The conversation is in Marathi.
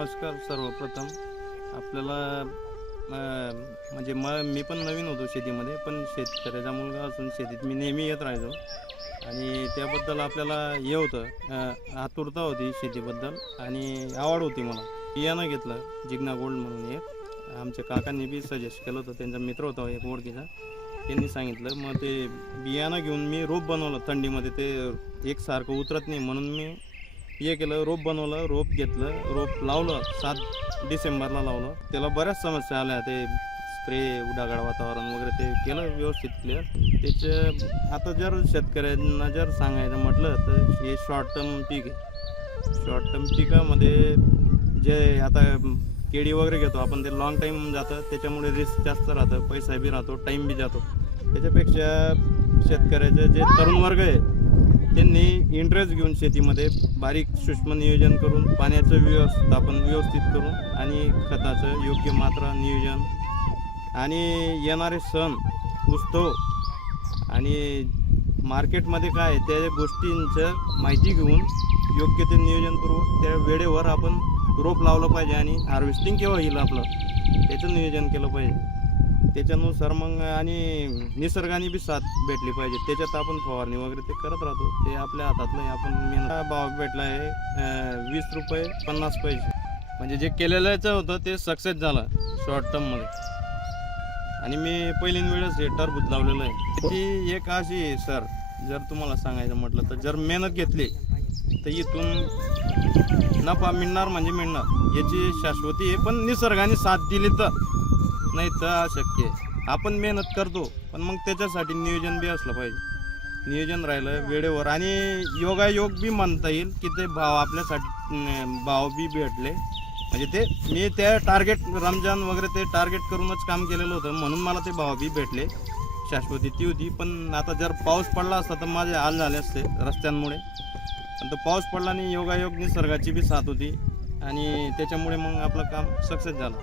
नमस्कार. सर्वप्रथम आपल्याला म्हणजे मी पण नवीन होतो शेतीमध्ये, पण शेतकऱ्याचा मुलगा असून शेतीत मी नेहमी येत राहायचो आणि त्याबद्दल आपल्याला हे होतं, आतुरता होती शेतीबद्दल आणि आवड होती. मला बियाणं घेतलं जिग्ना गोल्ड म्हणून एक आमच्या काकांनी बी सजेस्ट केलं होतं. त्यांचा मित्र होता एक ओळखीचा, त्यांनी सांगितलं. मग ते बियाणं घेऊन मी रोप बनवलं. थंडीमध्ये ते एकसारखं उतरत नाही म्हणून मी हे केलं, रोप बनवलं, रोप घेतलं, रोप लावलं. 7 डिसेंबरला लावलं. त्याला बऱ्याच समस्या आल्या. ते स्प्रे, ढगाळ वातावरण वगैरे ते केलं व्यवस्थित क्लिअर. त्याचं आता जर शेतकऱ्यांना जर सांगायचं म्हटलं तर हे शॉर्ट टर्म पीक आहे. शॉर्ट टर्म पिकामध्ये जे आता केळी वगैरे घेतो आपण, ते लॉंग टाईम जातं, त्याच्यामुळे रिस्क जास्त राहतं, पैसा बी राहतो, टाईम बी जातो. त्याच्यापेक्षा शेतकऱ्याचे जे तरुण वर्ग आहे त्यांनी इंटरेस्ट घेऊन शेतीमध्ये बारीक सूक्ष्म नियोजन करून, पाण्याचं व्यवस्थापन व्यवस्थित करून आणि खताचं योग्य मात्रा नियोजन आणि येणारे सण उत्सव आणि मार्केटमध्ये काय त्या गोष्टींचं माहिती घेऊन योग्य ते नियोजनपूर्वक त्या वेळेवर आपण रोप लावलं पाहिजे आणि हार्वेस्टिंग केव्हा येईल आपलं त्याचं नियोजन केलं पाहिजे. त्याच्यानुसार मग आणि निसर्गाने बी साथ भेटली पाहिजे. त्याच्यात आपण फवारणी वगैरे ते करत राहतो, ते आपल्या हातातलं आहे. आपण मेहनत भाव भेटला आहे 20 रुपये 50 पैसे. म्हणजे जे केलेलंच होतं ते सक्सेस झालं शॉर्ट टर्ममध्ये. आणि मी पहिलीन वेळेस हे टरबूज लावलेलं आहे. ती एक अशी आहे सर, जर तुम्हाला सांगायचं म्हटलं तर जर मेहनत घेतली तर इथून नफा मिळणार म्हणजे मिळणार, याची शाश्वती आहे. पण निसर्गाने साथ दिली तर, नाही तर अशक्य आहे. आपण मेहनत करतो पण मग त्याच्यासाठी नियोजन बी असलं पाहिजे. नियोजन राहिलं वेळेवर आणि योगायोग बी म्हणता येईल की ते भाव आपल्यासाठी भाव बी भेटले. म्हणजे ते मी त्या टार्गेट रमजान वगैरे ते टार्गेट करूनच काम केलेलं होतं, म्हणून मला ते भाव बी भेटले. शाश्वती ती होती. पण आता जर पाऊस पडला असता तर माझे हाल झाले असते रस्त्यांमुळे. पण तो पाऊस पडला आणि योगायोग निसर्गाची बी साथ होती आणि त्याच्यामुळे मग आपलं काम सक्सेस झालं.